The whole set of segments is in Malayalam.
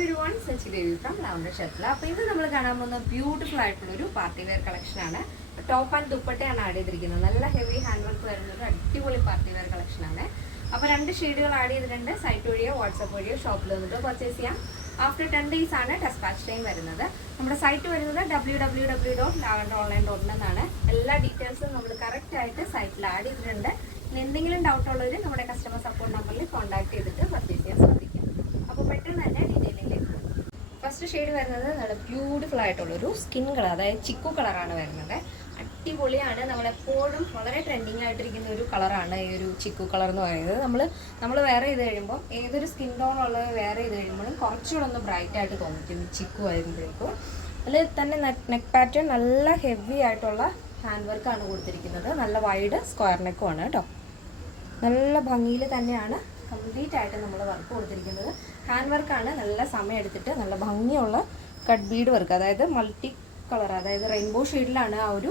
everyone, Sachi Devi from Lavender Shetla. അപ്പോൾ ഇന്ന് നമ്മൾ കാണാൻ പോകുന്ന ബ്യൂട്ടിഫുൾ ആയിട്ടുള്ള ഒരു പാർട്ടി വെയർ കളക്ഷൻ ആണ്. ടോപ്പ് ആൻഡ് ദുപ്പട്ടയാണ് ആഡ് ചെയ്തിരിക്കുന്നത്. നല്ല ഹെവി ഹാൻഡ് വർക്ക് വരുന്ന ഒരു അടിപൊളി പാർട്ടി വെയർ കളക്ഷൻ ആണ്. അപ്പോൾ രണ്ട് ഷെയ്ഡുകൾ ആഡ് ചെയ്തിട്ടുണ്ട്. സൈറ്റ് വഴിയോ വാട്സ്ആപ്പ് വഴിയോ ഷോപ്പിൽ വന്നിട്ട് പർച്ചേസ് ചെയ്യാം. ആഫ്റ്റർ 10 days ആണ് ഡെസ്പാച്ച് ടൈം വരുന്നത്. നമ്മുടെ സൈറ്റ് വരുന്നത് www.lavenderonline.in എന്നാണ്. എല്ലാ ഡീറ്റെയിൽസും നമ്മൾ കറക്റ്റ് ആയിട്ട് സൈറ്റിൽ ആഡ് ചെയ്തിട്ടുണ്ട്. എന്തെങ്കിലും ഡൗട്ട് ഉള്ളവർ നമ്മുടെ കസ്റ്റമർ സപ്പോർട്ട് നമ്പറിൽ കോൺടാക്ട് ചെയ്തിട്ട് പർച്ചേസ് ചെയ്യാൻ ശ്രദ്ധിക്കാം. അപ്പോൾ പെട്ടെന്ന് തന്നെ ഡീറ്റെയിലിലേക്ക് പോകും. ഫസ്റ്റ് ഷെയ്ഡ് വരുന്നത് നല്ല ബ്യൂട്ടിഫുൾ ആയിട്ടുള്ളൊരു സ്കിൻ കളർ, അതായത് ചിക്കു കളറാണ് വരുന്നത്. അടിപൊളിയാണ്. നമ്മളെപ്പോഴും വളരെ ട്രെൻഡിങ് ആയിട്ടിരിക്കുന്ന ഒരു കളറാണ് ഈ ഒരു ചിക്കു കളർ എന്ന് പറയുന്നത്. നമ്മൾ വെയർ ചെയ്ത് കഴിയുമ്പോൾ ഏതൊരു സ്കിൻ ടോൺ ഉള്ളത് വെയർ ചെയ്ത് കഴിയുമ്പോഴും കുറച്ചുകൂടെ ഒന്ന് ബ്രൈറ്റ് ആയിട്ട് തോന്നിക്കും ചിക്കു വരുമ്പോഴേക്കും. അതിൽ തന്നെ നെക്ക് പാറ്റേൺ നല്ല ഹെവി ആയിട്ടുള്ള ഹാൻഡ് വർക്കാണ് കൊടുത്തിരിക്കുന്നത്. നല്ല വൈഡ് സ്ക്വയർ നെക്കുമാണ് കേട്ടോ. നല്ല ഭംഗിയിൽ തന്നെയാണ് കംപ്ലീറ്റ് ആയിട്ട് നമ്മൾ വർക്ക് കൊടുത്തിരിക്കുന്നത്. ഹാൻഡ് വർക്കാണ്. നല്ല സമയം എടുത്തിട്ട് നല്ല ഭംഗിയുള്ള കട്ട് ബീഡ് വർക്ക്, അതായത് മൾട്ടി കളർ, അതായത് റെയിൻബോ ഷെയ്ഡിലാണ് ആ ഒരു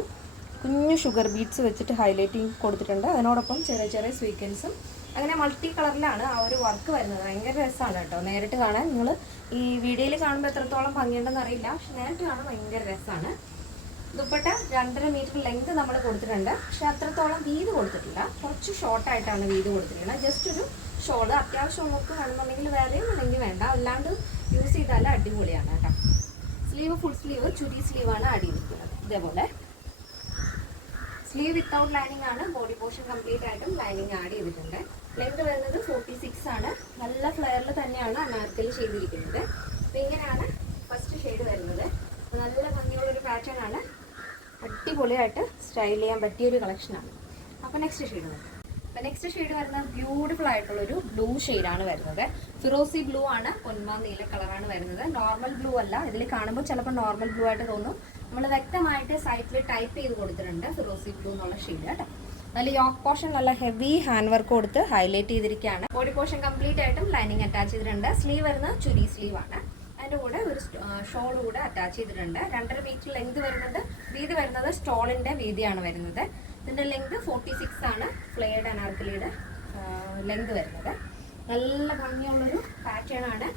കുഞ്ഞു ഷുഗർ ബീഡ്സ് വെച്ചിട്ട് ഹൈലൈറ്റിങ് കൊടുത്തിട്ടുണ്ട്. അതിനോടൊപ്പം ചെറിയ ചെറിയ സ്വീക്വൻസും അങ്ങനെ മൾട്ടി കളറിലാണ് ആ ഒരു വർക്ക് വരുന്നത്. ഭയങ്കര രസമാണ് കേട്ടോ നേരിട്ട് കാണാൻ. നിങ്ങൾ ഈ വീഡിയോയിൽ കാണുമ്പോൾ എത്രത്തോളം ഭംഗിയുണ്ടെന്ന് അറിയില്ല, പക്ഷെ നേരിട്ട് കാണാൻ ഭയങ്കര രസമാണ്. ദുപ്പട്ട 2.5 മീറ്റർ ലെങ്ത് നമ്മൾ കൊടുത്തിട്ടുണ്ട്, പക്ഷെ അത്രത്തോളം വീതി കൊടുത്തിട്ടില്ല. കുറച്ച് ഷോർട്ടായിട്ടാണ് വീതി കൊടുത്തിരിക്കുന്നത്. ജസ്റ്റ് ഒരു ഷോള് അത്യാവശ്യം നമുക്ക് വേണമെന്നുണ്ടെങ്കിൽ വേറെയും അല്ലെങ്കിൽ വേണ്ട, അല്ലാണ്ട് യൂസ് ചെയ്താൽ അടിപൊളിയാണ് കേട്ടോ. സ്ലീവ് ഫുൾ സ്ലീവ് ചുരി സ്ലീവാണ് ആഡ് ചെയ്തിരിക്കുന്നത്. ഇതേപോലെ സ്ലീവ് വിത്തൗട്ട് ലൈനിങ് ആണ്. ബോഡി പോർഷൻ കംപ്ലീറ്റ് ആയിട്ടും ലൈനിങ് ആഡ് ചെയ്തിട്ടുണ്ട്. ലെങ്ത് വരുന്നത് 46 ആണ്. നല്ല ഫ്ലെയറിൽ തന്നെയാണ് അനാർക്കലി ചെയ്തിരിക്കുന്നത്. അപ്പോൾ ഇങ്ങനെയാണ് ഫസ്റ്റ് ഷെയ്ഡ് വരുന്നത്. നല്ല ഭംഗിയുള്ളൊരു പാറ്റേൺ ആണ്. അടിപൊളിയായിട്ട് സ്റ്റൈൽ ചെയ്യാൻ പറ്റിയൊരു കളക്ഷനാണ്. അപ്പോൾ നെക്സ്റ്റ് ഷെയ്ഡ് വരും. അപ്പോൾ നെക്സ്റ്റ് ഷെയ്ഡ് വരുന്നത് ബ്യൂട്ടിഫുൾ ആയിട്ടുള്ളൊരു ബ്ലൂ ഷെയ്ഡാണ് വരുന്നത്. ഫിറോസി ബ്ലൂ ആണ്. പൊന്മാ നീല കളറാണ് വരുന്നത്. നോർമൽ ബ്ലൂ അല്ല. ഇതിൽ കാണുമ്പോൾ ചിലപ്പോൾ നോർമൽ ബ്ലൂ ആയിട്ട് തോന്നും. നമ്മൾ വ്യക്തമായിട്ട് സൈറ്റിൽ ടൈപ്പ് ചെയ്ത് കൊടുത്തിട്ടുണ്ട് ഫിറോസി ബ്ലൂ എന്നുള്ള ഷെയ്ഡ് കേട്ടോ. നല്ല യോക്ക് പോർഷൻ നല്ല ഹെവി ഹാൻഡ് വർക്ക് കൊടുത്ത് ഹൈലൈറ്റ് ചെയ്തിരിക്കുകയാണ്. ബോഡി പോർഷൻ കംപ്ലീറ്റ് ആയിട്ടും ലൈനിങ് അറ്റാച്ച് ചെയ്തിട്ടുണ്ട്. സ്ലീവ് വരുന്നത് ചുരി സ്ലീവ് ആണ്. അതിൻ്റെ കൂടെ ഒരു ഷോൾ കൂടെ അറ്റാച്ച് ചെയ്തിട്ടുണ്ട്. 2.5 മീറ്റർ ലെങ്ത് വരുന്നത്. വീതി വരുന്നത് സ്റ്റോളിൻ്റെ വീതിയാണ് വരുന്നത്. ഇതിൻ്റെ ലെങ്ത് 46 ആണ്. ഫ്ലെയർഡ് അനാർക്കലിയുടെ ലെങ്ത് വരുന്നത്. നല്ല ഭംഗിയുള്ളൊരു പാറ്റേൺ ആണ്.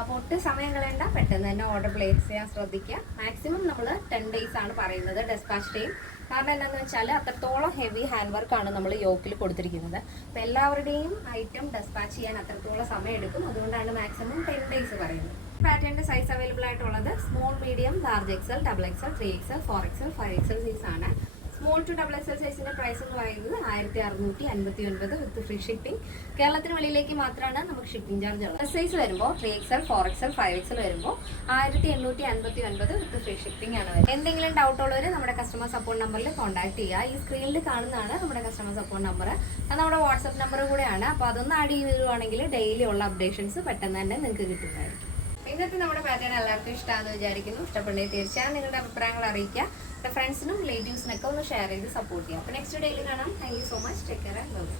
അപ്പോൾ ഒട്ടും സമയം കളയണ്ട, പെട്ടെന്ന് തന്നെ ഓർഡർ പ്ലേസ് ചെയ്യാൻ ശ്രദ്ധിക്കുക. മാക്സിമം നമ്മൾ 10 days ആണ് പറയുന്നത് ഡെസ്പാച്ച് ടൈം. കാരണം എന്താണെന്ന് വെച്ചാൽ അത്രത്തോളം ഹെവി ഹാൻഡ് വർക്കാണ് നമ്മൾ യോക്കിൽ കൊടുത്തിരിക്കുന്നത്. അപ്പോൾ എല്ലാവരുടെയും ഐറ്റം ഡെസ്പാച്ച് ചെയ്യാൻ അത്രത്തോളം സമയം എടുക്കും. അതുകൊണ്ടാണ് മാക്സിമം 10 days പറയുന്നത്. പാറ്റേണിൻ്റെ സൈസ് അവൈലബിൾ ആയിട്ടുള്ളത് small, medium, large XL, XXL, 3XL, 4XL, 5XL size ആണ്. സ്മോൾ ടു XXL സൈസിന്റെ പ്രൈസ് എന്ന് പറയുന്നത് 1659 വിത്ത് ഫ്രീ ഷിപ്പിംഗ്. കേരളത്തിന് വെളിയിലേക്ക് മാത്രമാണ് നമുക്ക് ഷിപ്പിംഗ് ചാർജ് ഉള്ളത്. സൈസ് വരുമ്പോൾ 3XL, 4XL, 5XL വരുമ്പോൾ 1859 വിത്ത് ഫ്രീ ഷിപ്പിംഗ് ആണ് വരുന്നത്. എന്തെങ്കിലും ഡൗട്ട് ഉള്ളവർ നമ്മുടെ കസ്റ്റമർ സപ്പോർട്ട് നമ്പറിൽ കോൺടാക്ട് ചെയ്യുക. ഈ സ്ക്രീനിൽ കാണുന്നതാണ് നമ്മുടെ കസ്റ്റമർ സപ്പോർട്ട് നമ്പർ. അത് നമ്മുടെ വാട്സ്ആപ്പ് നമ്പർ കൂടെയാണ്. അപ്പോൾ അതൊന്ന് ആഡ് ചെയ്തിടുവാണെങ്കിൽ ഡെയിലി ഉള്ള അപ്ഡേഷൻസ് പെട്ടെന്ന് തന്നെ നിങ്ങൾക്ക് കിട്ടുന്നതായിരിക്കും. ഇന്നത്തെ നമ്മുടെ പാറ്റേൺ എല്ലാവർക്കും ഇഷ്ടമാണെന്ന് വിചാരിക്കുന്നു. ഇഷ്ടപ്പെടുന്നത് തീർച്ചയായും നിങ്ങളുടെ അഭിപ്രായങ്ങൾ അറിയിക്കുക. ഫ്രണ്ട്സിനും റിലേറ്റീവ്സിനൊക്കെ ഒന്ന് ഷെയർ ചെയ്ത് സപ്പോർട്ട് ചെയ്യാം. അപ്പോൾ നെക്സ്റ്റ് ഡേയിൽ കാണാം. Thank you so much. Take care and love.